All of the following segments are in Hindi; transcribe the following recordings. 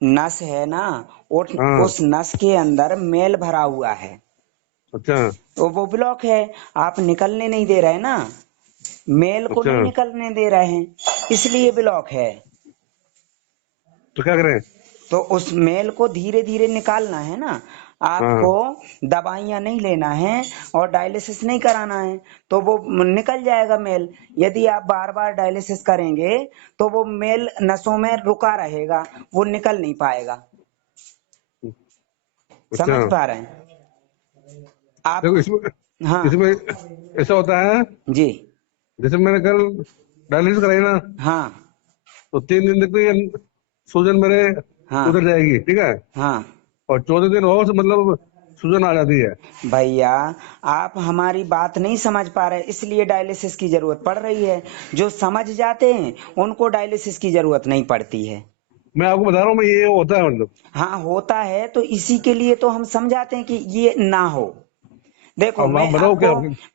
नस है ना, हाँ। उस नस के अंदर मेल भरा हुआ है, अच्छा। तो वो ब्लॉक है। आप निकलने नहीं दे रहे ना, मेल को अच्छा, नहीं निकलने दे रहे हैं, इसलिए ब्लॉक है। तो क्या करें? तो उस मेल को धीरे धीरे निकालना है ना आपको। हाँ। दवाइयां नहीं लेना है और डायलिसिस नहीं कराना है, तो वो निकल जाएगा मेल। यदि आप बार बार डायलिसिस करेंगे तो वो मेल नसों में रुका रहेगा, वो निकल नहीं पाएगा। अच्छा, समझ पा रहे हैं आप? देखो इसमें हाँ इसमें ऐसा होता है, जी। जैसे मैंने कल डायलिसिस कराई ना, हाँ तो 3 दिन तक तो ये सूजन मेरे हाँ उधर जाएगी, ठीक है। हाँ। और 14 दिन और से मतलब सूजन आ जाती है। भैया, आप हमारी बात नहीं समझ पा रहे, इसलिए डायलिसिस की जरूरत पड़ रही है। जो समझ जाते हैं उनको डायलिसिस की जरूरत नहीं पड़ती है। मैं आपको बता रहा हूँ, मैं ये होता है मतलब। हाँ होता है, तो इसी के लिए तो हम समझाते हैं कि ये ना हो। देखो, अब आप बताओ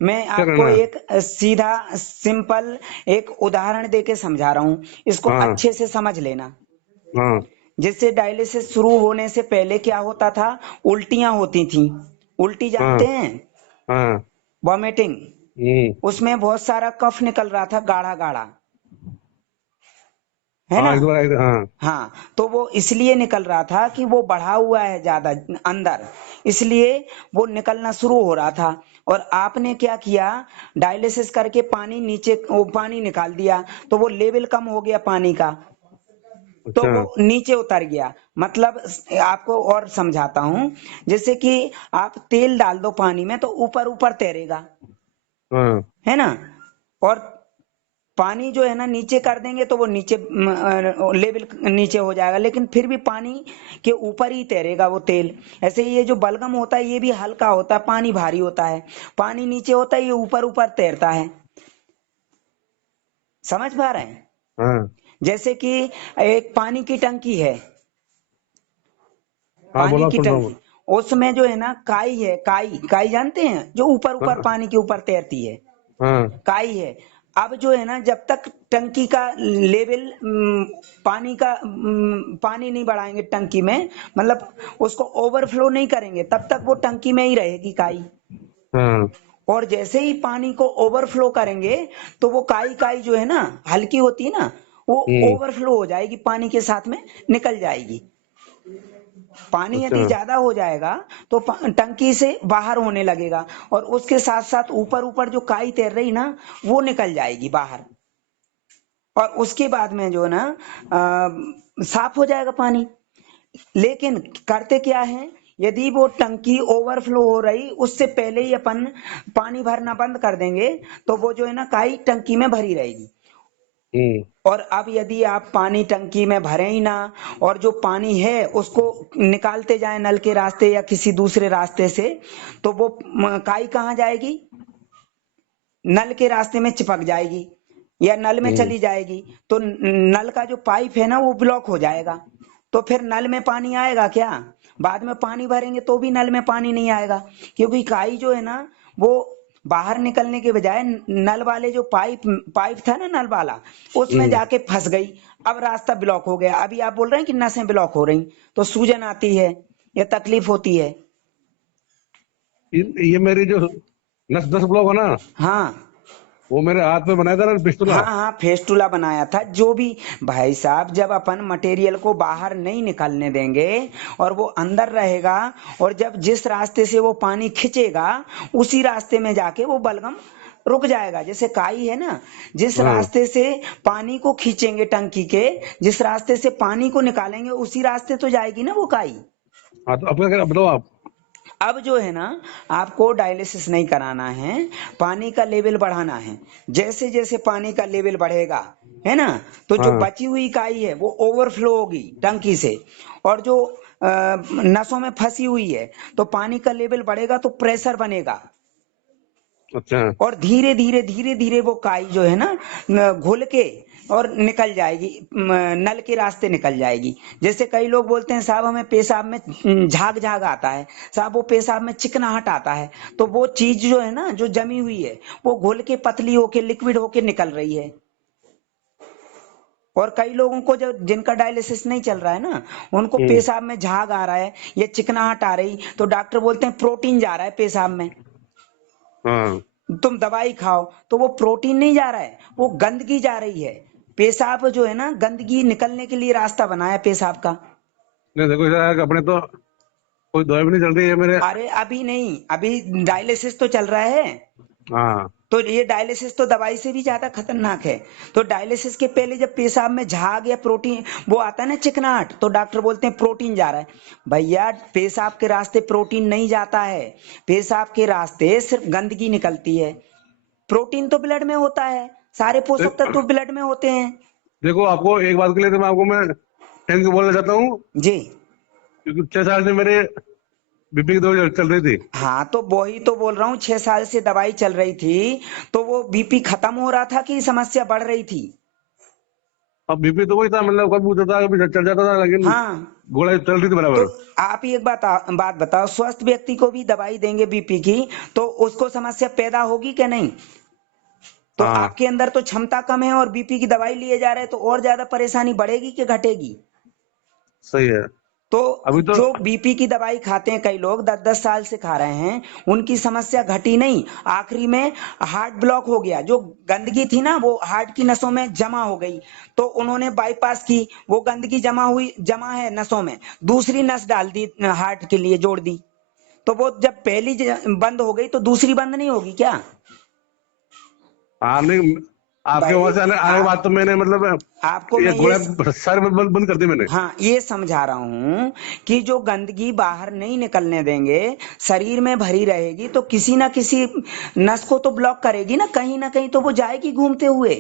मैं क्या आपको करना है। एक सीधा सिंपल एक उदाहरण देके समझा रहा हूँ, इसको हाँ। अच्छे से समझ लेना। हाँ। जैसे डायलिसिस शुरू होने से पहले क्या होता था, उल्टियां होती थी। उल्टी हाँ। जानते हैं? हाँ। वॉमिटिंग। हम्म। उसमें बहुत सारा कफ निकल रहा था, गाढ़ा गाढ़ा, है ना? हाँ, एक बार हाँ। हाँ, तो वो इसलिए निकल रहा था कि वो बढ़ा हुआ है ज्यादा अंदर, इसलिए वो निकलना शुरू हो रहा था। और आपने क्या किया, डायलिसिस करके पानी नीचे, वो पानी निकाल दिया, तो वो लेवल कम हो गया पानी का, तो अच्छा। वो नीचे उतर गया। मतलब आपको और समझाता हूँ, जैसे कि आप तेल डाल दो पानी में तो ऊपर ऊपर तैरेगा, हाँ। है ना? और पानी जो है ना नीचे कर देंगे तो वो नीचे लेवल नीचे हो जाएगा, लेकिन फिर भी पानी के ऊपर ही तैरेगा वो तेल। ऐसे ही ये जो बलगम होता है ये भी हल्का होता है, पानी भारी होता है। पानी नीचे होता है, ये ऊपर ऊपर तैरता है। समझ पा रहे हैं? हाँ। जैसे कि एक पानी की टंकी है, हाँ, पानी बोला की सुन रहा टंकी, हूँ। उसमें जो है ना काई है, काई काई जानते हैं, जो ऊपर ऊपर हाँ। पानी के ऊपर तैरती है, हाँ। काई है। अब जो है ना, जब तक टंकी का लेवल, पानी का पानी नहीं बढ़ाएंगे टंकी में, मतलब उसको ओवरफ्लो नहीं करेंगे, तब तक वो टंकी में ही रहेगी काई। हाँ। और जैसे ही पानी को ओवरफ्लो करेंगे तो वो काई काई जो है ना, हल्की होती है ना, वो हम्म। ओवरफ्लो हो जाएगी, पानी के साथ में निकल जाएगी। पानी अच्छा। यदि ज्यादा हो जाएगा तो टंकी से बाहर होने लगेगा, और उसके साथ साथ ऊपर ऊपर जो काई तैर रही ना, वो निकल जाएगी बाहर। और उसके बाद में जो है ना, साफ हो जाएगा पानी। लेकिन करते क्या है, यदि वो टंकी ओवरफ्लो हो रही उससे पहले ही अपन पानी भरना बंद कर देंगे, तो वो जो है ना काई टंकी में भरी रहेगी। हम्म। और अब यदि आप पानी टंकी में भरे ही ना, और जो पानी है उसको निकालते जाए नल के रास्ते या किसी दूसरे रास्ते से, तो वो काई कहाँ जाएगी, नल के रास्ते में चिपक जाएगी या नल में हम्म। चली जाएगी। तो नल का जो पाइप है ना वो ब्लॉक हो जाएगा। तो फिर नल में पानी आएगा क्या? बाद में पानी भरेंगे तो भी नल में पानी नहीं आएगा, क्योंकि काई जो है ना वो बाहर निकलने के बजाय नल वाले जो पाइप पाइप था ना, नल वाला, उसमें हम्म। जाके फंस गई। अब रास्ता ब्लॉक हो गया। अभी आप बोल रहे हैं कि नसें ब्लॉक हो रही, तो सूजन आती है या तकलीफ होती है? ये मेरी जो नस 10 ब्लॉक है ना, हाँ वो मेरे हाथ में बनाया था ना पिस्तौला। हाँ हाँ, फेस्टूला बनाया था जो भी। भाई साहब, जब अपन मटेरियल को बाहर नहीं निकलने देंगे और वो अंदर रहेगा, और जब जिस रास्ते से वो पानी खींचेगा उसी रास्ते में जाके वो बलगम रुक जाएगा। जैसे काई है ना, जिस हाँ। रास्ते से पानी को खींचेंगे टंकी के, जिस रास्ते से पानी को निकालेंगे उसी रास्ते तो जाएगी ना वो काई। हाँ, तो अब क्या करें, बताओ आप। अब जो है ना, आपको डायलिसिस नहीं कराना है, पानी का लेवल बढ़ाना है। जैसे जैसे पानी का लेवल बढ़ेगा, है ना, तो जो हाँ। बची हुई काई है वो ओवरफ्लो होगी टंकी से, और जो नसों में फंसी हुई है, तो पानी का लेवल बढ़ेगा तो प्रेशर बनेगा, अच्छा। और धीरे धीरे वो काई जो है ना घुल के और निकल जाएगी, नल के रास्ते निकल जाएगी। जैसे कई लोग बोलते हैं साहब हमें पेशाब में झाग झाग आता है, साहब वो पेशाब में चिकनाहट आता है, तो वो चीज जो है ना, जो जमी हुई है, वो घुल के पतली होके लिक्विड होके निकल रही है। और कई लोगों को जो जिनका डायलिसिस नहीं चल रहा है ना, उनको हम्म। पेशाब में झाग आ रहा है या चिकनाहट आ रही, तो डॉक्टर बोलते हैं प्रोटीन जा रहा है पेशाब में, हाँ। तुम दवाई खाओ। तो वो प्रोटीन नहीं जा रहा है, वो गंदगी जा रही है। पेशाब जो है ना, गंदगी निकलने के लिए रास्ता बनाया पेशाब का। नहीं देखो, ऐसा है कि अपने तो कोई दवाई भी नहीं चल रही है मेरे। अरे अभी नहीं, अभी डायलिसिस तो चल रहा है, हाँ। तो ये डायलिसिस तो दवाई से भी ज्यादा खतरनाक है। तो डायलिसिस के पहले जब पेशाब में झाग या प्रोटीन वो आता है ना चिकनाहट, तो डॉक्टर बोलते हैं प्रोटीन जा रहा है। भैया पेशाब के रास्ते प्रोटीन नहीं जाता है, पेशाब के रास्ते सिर्फ गंदगी निकलती है। प्रोटीन तो ब्लड में होता है, सारे पोषक तत्व ब्लड में होते हैं। देखो, आपको एक बात के लिए तो मैं थैंक यू बोलना चाहता हूँ, जी क्योंकि 6 साल से मेरे बीपी की दवाई चल रही थी। हाँ, तो वही तो बोल रहा हूँ, 6 साल से दवाई चल रही थी, तो वो बीपी खत्म हो रहा था कि समस्या बढ़ रही थी? अब बीपी तो वही था, मतलब कभी उतरता कभी चढ़ जाता था, लेकिन हाँ, गोला चल रही थी तो बराबर। आप ही एक बात बताओ, स्वस्थ व्यक्ति को भी दवाई देंगे बीपी की, तो उसको समस्या पैदा होगी कि नहीं? तो हाँ, आपके अंदर तो क्षमता कम है और बीपी की दवाई लिए जा रहे हैं, तो और ज्यादा परेशानी बढ़ेगी कि घटेगी? सही है। तो अभी तो जो बीपी की दवाई खाते हैं कई लोग 10-10 साल से खा रहे हैं, उनकी समस्या घटी नहीं, आखिरी में हार्ट ब्लॉक हो गया। जो गंदगी थी ना वो हार्ट की नसों में जमा हो गई, तो उन्होंने बाईपास की, वो गंदगी जमा है नसों में, दूसरी नस डाल दी, हार्ट के लिए जोड़ दी। तो वो जब पहली बंद हो गई तो दूसरी बंद नहीं होगी क्या? हाँ, नहीं, आपके भाई वहां से आने के बाद तो मैंने मतलब आपको ये मैं ये गोला सारे बंद कर दी मैंने। हाँ, ये समझा रहा हूं कि जो गंदगी बाहर नहीं निकलने देंगे, शरीर में भरी रहेगी, तो किसी ना किसी नस को तो ब्लॉक करेगी ना कहीं तो वो जाएगी घूमते हुए।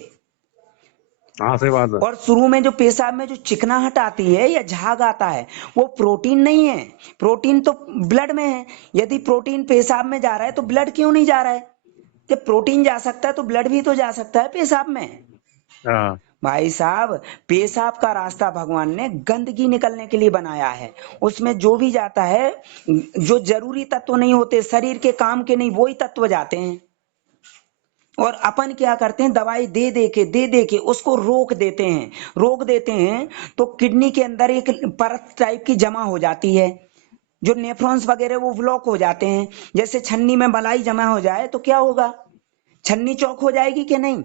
हाँ, सही बात है। और शुरू में जो पेशाब में जो चिकनाहट आती है या झाग आता है, वो प्रोटीन नहीं है, प्रोटीन तो ब्लड में है। यदि प्रोटीन पेशाब में जा रहा है तो ब्लड क्यों नहीं जा रहा है? जब प्रोटीन जा सकता है तो ब्लड भी तो जा सकता है पेशाब में। हाँ, भाई साहब, पेशाब का रास्ता भगवान ने गंदगी निकलने के लिए बनाया है। उसमें जो भी जाता है, जो जरूरी तत्व नहीं होते, शरीर के काम के नहीं, वही तत्व जाते हैं। और अपन क्या करते हैं, दवाई दे दे के उसको रोक देते हैं, तो किडनी के अंदर एक परत टाइप की जमा हो जाती है, जो नेफ्रॉन्स वगैरह वो ब्लॉक हो जाते हैं। जैसे छन्नी में मलाई जमा हो जाए तो क्या होगा, छन्नी चौक हो जाएगी कि नहीं?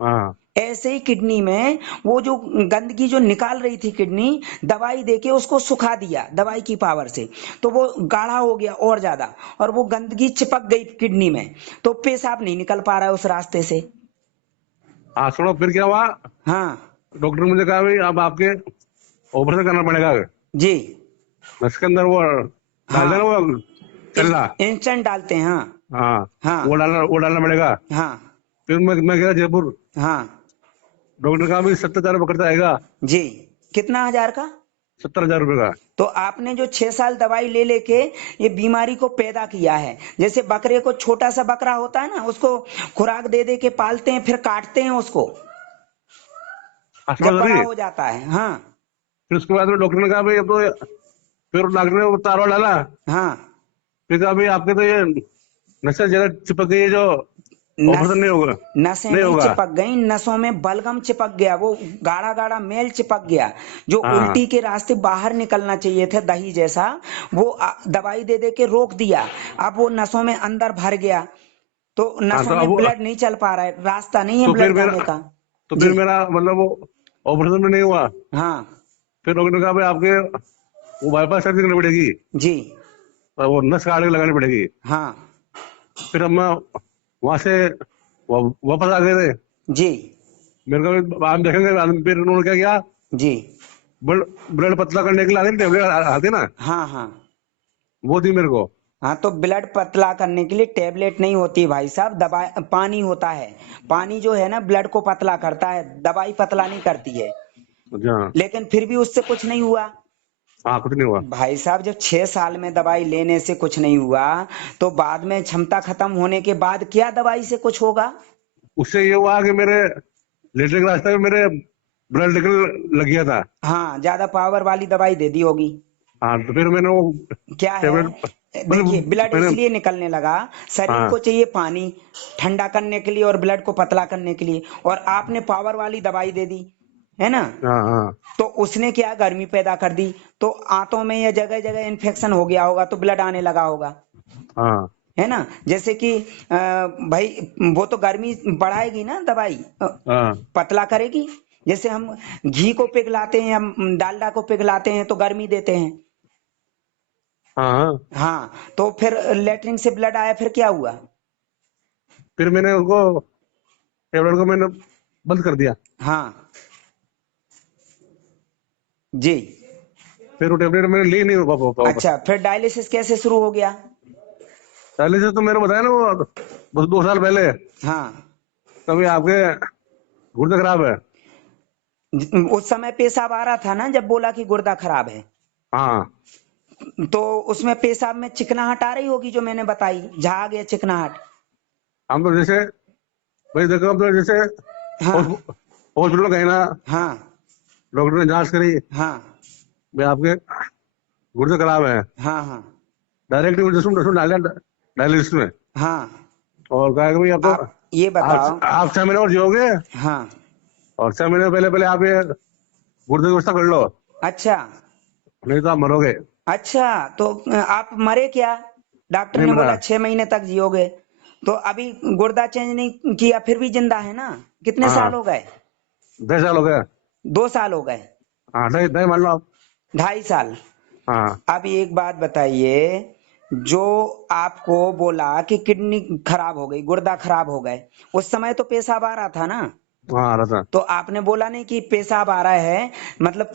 हाँ, ऐसे ही किडनी में वो जो गंदगी जो निकाल रही थी किडनी, दवाई देके उसको सुखा दिया दवाई की पावर से, तो वो गाढ़ा हो गया और ज्यादा, और वो गंदगी चिपक गई किडनी में, तो पेशाब नहीं निकल पा रहा है उस रास्ते से। हाँ। सुनो, फिर क्या हुआ? हाँ डॉक्टर ने मुझे कहा, भाई अब आपके ऑपरेशन करना पड़ेगा। जी। उसके अंदर वो डाल देना, हाँ, वो चलना। इंस्टेंट डालते हैं, हाँ। हाँ, हाँ वो डालना पड़ेगा। हाँ फिर मैं गया जयपुर। हाँ डॉक्टर ने कहा, भाई 70,000 रुपये खर्चा आएगा। जी। कितना हजार का? 70,000 रुपये का। तो आपने जो 6 साल दवाई ले लेके ये बीमारी को पैदा किया है, जैसे बकरे को, छोटा सा बकरा होता है ना, उसको खुराक दे दे के पालते हैं, फिर काटते हैं उसको जब अस्पताल बड़ा रही। हो जाता है। हाँ फिर उसके बाद में डॉक्टर ने कहा, भाई अब तो फिर डॉक्टर ने वो तार वार डाला। हाँ। फिर कहा, भाई आपके तो ये नसें ज्यादा चिपक गई है, जो नस ऑपरेशन नहीं होगा। नसें नहीं नहीं होगा। चिपक गई, नसों में बलगम चिपक गया, वो गाढ़ा गाढ़ा मेल चिपक गया, जो हाँ, उल्टी के रास्ते बाहर निकलना चाहिए था दही जैसा, वो दवाई दे दे के रोक दिया। अब वो नसों में अंदर भर गया, तो हाँ। नसों तो अब में ब्लड नहीं चल पा रहा है, रास्ता नहीं है तो फिर ब्लड मेरा जाने का। तो जी फिर मेरा मतलब वो ऑपरेशन में नहीं हुआ। हाँ फिर डॉक्टर ने कहा, भाई आपके वो बाईपास सर्जरी करनी पड़ेगी, जी और वो नस काट के लगानी पड़ेगी। हाँ फिर अब मैं वहां से वापस आ गए थे। जी मेरे को भी आप देखेंगे, फिर उन्होंने क्या किया, जी। ब्लड ब्लड पतला करने के लिए आती टेबलेट आती है ना, हाँ हाँ वो दी मेरे को। हाँ, तो ब्लड पतला करने के लिए टेबलेट नहीं होती भाई साहब, दवाई पानी होता है। पानी जो है ना ब्लड को पतला करता है, दवाई पतला नहीं करती है। हाँ, लेकिन फिर भी उससे कुछ नहीं हुआ। हाँ, कुछ नहीं हुआ। भाई साहब, जब 6 साल में दवाई लेने से कुछ नहीं हुआ, तो बाद में क्षमता खत्म होने के बाद क्या दवाई से कुछ होगा? उससे ये हुआ कि मेरे लेटने के रास्ते में मेरे ब्लड निकल लग गया था। हाँ, ज्यादा पावर वाली दवाई दे दी होगी। हाँ, तो फिर मैंने वो क्या है, टेबलेट देखिए ब्लड मैंने। इसलिए निकलने लगा, शरीर हाँ, को चाहिए पानी ठंडा करने के लिए और ब्लड को पतला करने के लिए, और आपने पावर वाली दवाई दे दी, है ना। हाँ हाँ तो उसने क्या गर्मी पैदा कर दी, तो आंतों में या जगह जगह इन्फेक्शन हो गया होगा, तो ब्लड आने लगा होगा, हाँ है ना। जैसे कि भाई वो तो गर्मी बढ़ाएगी ना दवाई, हाँ पतला करेगी। जैसे हम घी को पिघलाते हैं या डालडा को पिघलाते हैं तो गर्मी देते हैं। हाँ हाँ। हाँ, तो फिर लेटरिन से ब्लड आया, फिर क्या हुआ। फिर मैंने उसको टेबलेट को मैंने बंद कर दिया। हाँ जी। फिर वो टेबलेट मैंने ली नहीं वापस। अच्छा, फिर डायलिसिस कैसे शुरू हो गया। पहले से तो मेरे को बताया ना वो बस 2 साल पहले, हाँ, तभी आपके गुर्दे खराब है। उस समय पेशाब आ रहा था ना जब बोला कि गुर्दा खराब है, हाँ तो उसमें पेशाब में चिकनाहट आ रही होगी जो मैंने बताई, झाग या चिकनाहट। हम तो जैसे भाई देखो, हम तो जैसे हाँ हॉस्पिटल गए ना, हाँ डॉक्टर ने जांच करी, हाँ भाई आपके गुर्दे खराब है। हाँ हाँ डायरेक्ट उसमें डाल दिया डायलिसिस में। हाँ। और कहा कि भाई अब तो आप ये बताओ। आप 6 महीने और जियोगे, हाँ। और 6 महीने पहले पहले आप ये गुर्दे की व्यवस्था कर लो, अच्छा। नहीं तो आप मरोगे। अच्छा, तो आप मरे क्या। डॉक्टर नहीं ने मरा। बोला 6 महीने तक जियोगे, तो अभी गुर्दा चेंज नहीं किया फिर भी जिंदा है ना। कितने साल हाँ हो गए। 10 साल हो गए। 2 साल हो गए। हाँ नहीं नहीं मान लो आप। 2.5 साल। हाँ अब एक बात बताइए, जो आपको बोला कि किडनी खराब हो गई, गुर्दा खराब हो गए, उस समय तो पेशाब आ रहा था ना। हाँ आ रहा था। तो आपने बोला नहीं कि पेशाब आ रहा है, मतलब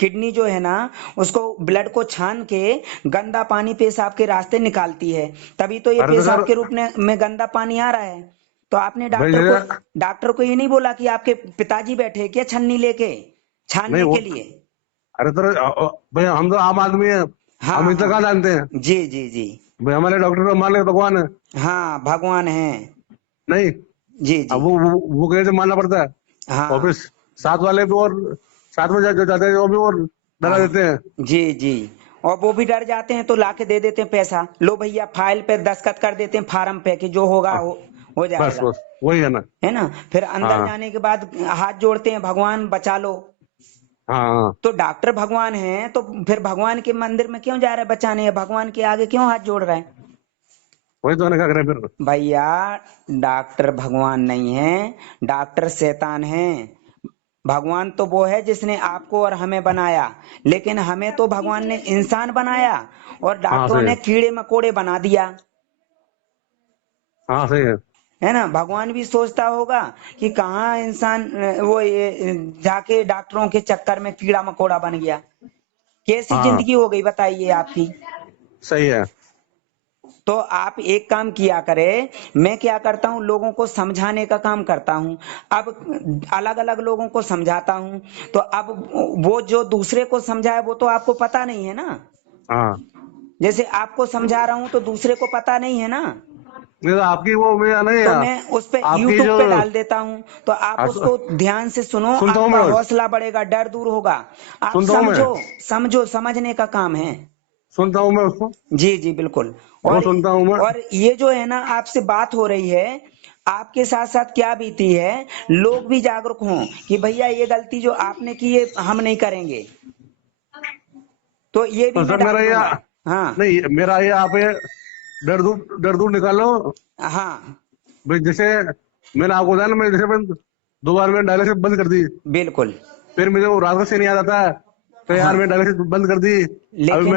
किडनी जो है ना, उसको ब्लड को छान के गंदा पानी पेशाब के रास्ते निकालती है, तभी तो ये अरे तो पेशाब सर के रूप में गंदा पानी आ रहा है। तो आपने भाई जैसे, डॉक्टर को ये नहीं बोला कि आपके पिताजी बैठे क्या छन्नी लेके नहीं छानने वो, के लिए। अरे तो भाई हम तो आम आदमी है, हम हाँ इतना हाँ। कहाँ जानते हैं। जी जी जी। भाई हमारे डॉक्टर तो मान ले भगवान है। हाँ, भगवान है। नहीं, जी जी। अब वो कैसे मानना पड़ता है। और फिर हाँ साथ वाले भी, और साथ में जो जाते हैं वो भी और डरा हाँ। देते हैं। जी जी। और वो भी डर जाते हैं तो लाके दे देते हैं पैसा, लो भैया फाइल पे दस्तखत कर देते हैं फार्म पे कि जो होगा हाँ, हो बस जाएगा। बस वही है ना। है ना। फिर अंदर हाँ जाने के बाद हाथ जोड़ते हैं, भगवान बचा लो। हाँ हाँ, तो डॉक्टर भगवान है तो फिर भगवान के मंदिर में क्यों जा रहा है बचाने, या भगवान के आगे क्यों हाथ जोड़ रहा है। वही तो क्या करें फिर। भैया, डॉक्टर भगवान नहीं है, डॉक्टर शैतान है। भगवान तो वो है जिसने आपको और हमें बनाया, लेकिन हमें तो भगवान ने इंसान बनाया और हाँ डॉक्टरों सही है। ने कीड़े मकोड़े बना दिया। हाँ सही है। है ना। भगवान भी सोचता होगा कि कहाँ इंसान वो ये जाके डॉक्टरों के चक्कर में कीड़ा मकोड़ा बन गया। कैसी हाँ जिंदगी हो गई बताइए आपकी। सही है। तो आप एक काम किया करें, मैं क्या करता हूँ लोगों को समझाने का काम करता हूँ। अब अलग अलग लोगों को समझाता हूँ, तो अब वो जो दूसरे को समझाए वो तो आपको पता नहीं है ना। हाँ जैसे आपको समझा रहा हूँ तो दूसरे को पता नहीं है ना। नहीं तो आपकी वो मेरा नहीं तो है। मैं उस पे आपकी यूट्यूब जो, पे डाल देता हूँ, तो आप हाँ, उसको ध्यान से सुनो, सुनता हूँ आपका मैं, हौसला बढ़ेगा, डर दूर होगा। आप सुनता हूँ मैं, समझो, समझो, समझने का काम है। सुनता हूँ मैं उसको, जी जी बिल्कुल। वो और सुनता हूँ मैं। ये जो है ना आपसे बात हो रही है, आपके साथ साथ क्या बीती है, लोग भी जागरूक हों कि भैया ये गलती जो आपने की ये हम नहीं करेंगे। तो ये भी तो मैं सर मेरा डाल ये, दूंगा। हाँ नहीं मेरा ये आप ये डर दूर निकालो। हाँ। भाई जैसे मैंने आपको बताया ना, मैं जैसे मैं 2 बार मैंने डायलिसिस बंद कर दी, बिल्कुल। फिर मुझे वो रात का सीन याद आता है, तो यार हाँ, मैं डायलिसिस बंद कर दी। अभी मैं लेकिन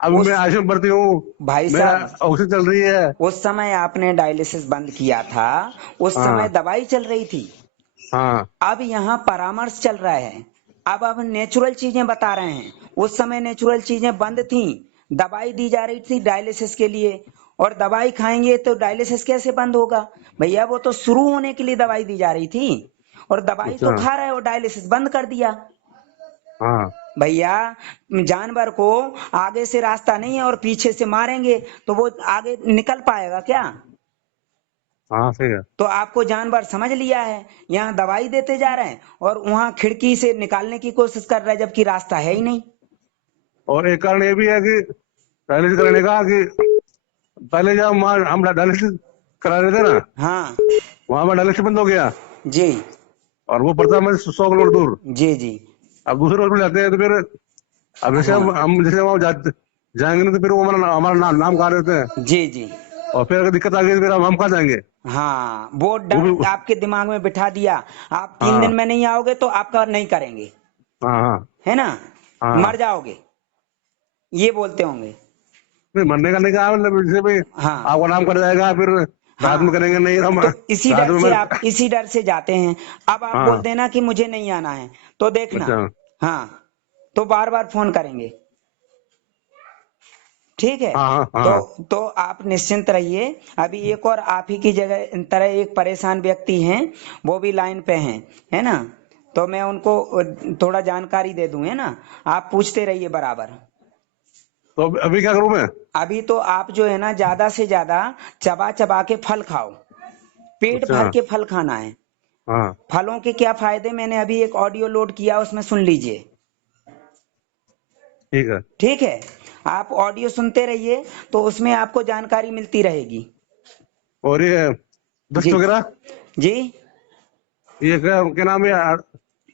अभी मैं उस आईसीयू में भर्ती हूँ, भाई मेरा साहब, ऑक्सीजन चल रही है। उस समय आपने डायलिसिस बंद किया था, उस समय हाँ दवाई चल रही थी। हाँ अब यहाँ परामर्श चल रहा है। अब नेचुरल चीजें बता रहे हैं। उस समय नेचुरल चीजें बंद थी, दवाई दी जा रही थी डायलिसिस के लिए। और दवाई खाएंगे तो डायलिसिस कैसे बंद होगा। भैया वो तो शुरू होने के लिए दवाई दी जा रही थी, और दवाई तो अच्छा। खा रहे हो, डायलिसिस बंद कर दिया। हाँ भैया, जानवर को आगे से रास्ता नहीं है और पीछे से मारेंगे तो वो आगे निकल पाएगा क्या। हाँ सही है। तो आपको जानवर समझ लिया है, यहाँ दवाई देते जा रहे हैं और वहां खिड़की से निकालने की कोशिश कर रहे हैं, जबकि रास्ता है ही नहीं। और एक कारण ये भी है कि डायलिसिस करने का कि पहले जब हम डायलिसिस करा रहे थे ना, हाँ वहां पर डायलिसिस बंद हो गया। जी। और वो पड़ता है हमें 100 किलोमीटर दूर। जी जी। अब दूसरे हॉस्पिटल जाते हैं तो फिर अब जैसे हाँ हम जैसे वहाँ जाएंगे ना तो फिर वो हमारा नाम कहा देते हैं। जी जी। और फिर अगर दिक्कत आ गई तो फिर हम कहाँ जाएंगे? हाँ, वो वो डर भी। आपके दिमाग में बिठा दिया। आप 3 दिन हाँ में नहीं आओगे तो आपका नहीं करेंगे, हाँ हाँ है ना, हाँ। मर जाओगे, ये बोलते होंगे। नहीं मरने का नहीं कहा, मतलब जैसे भाई हाँ आपका नाम कर जाएगा फिर रात में हाँ। करेंगे नहीं हम तो इसी रात डर में से मैं। आप इसी डर से जाते हैं। अब आप बोल हाँ। देना कि मुझे नहीं आना है, तो देखना। अच्छा। हाँ, तो बार बार फोन करेंगे। ठीक है। हाँ हाँ तो हाँ। तो आप निश्चिंत रहिए। अभी एक और आप ही की जगह तरह एक परेशान व्यक्ति हैं, वो भी लाइन पे हैं, है ना, तो मैं उनको थोड़ा जानकारी दे दूं, है ना, आप पूछते रहिए बराबर। तो अभी क्या करूँ मैं? अभी तो आप जो है ना, ज्यादा से ज्यादा चबा चबा के फल खाओ, पेट अच्छा। भर के फल खाना है। हाँ फलों के क्या फायदे, मैंने अभी एक ऑडियो लोड किया, उसमें सुन लीजिए। ठीक है। ठीक है, आप ऑडियो सुनते रहिए, तो उसमें आपको जानकारी मिलती रहेगी। और ये दस्त जी वगैरह, जी। ये क्या क्या नाम है,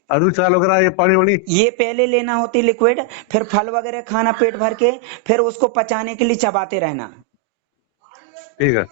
अरुण चाल वगैरह, ये पानी वानी? ये पहले लेना होती लिक्विड, फिर फल वगैरह खाना पेट भर के, फिर उसको पचाने के लिए चबाते रहना। ठीक है।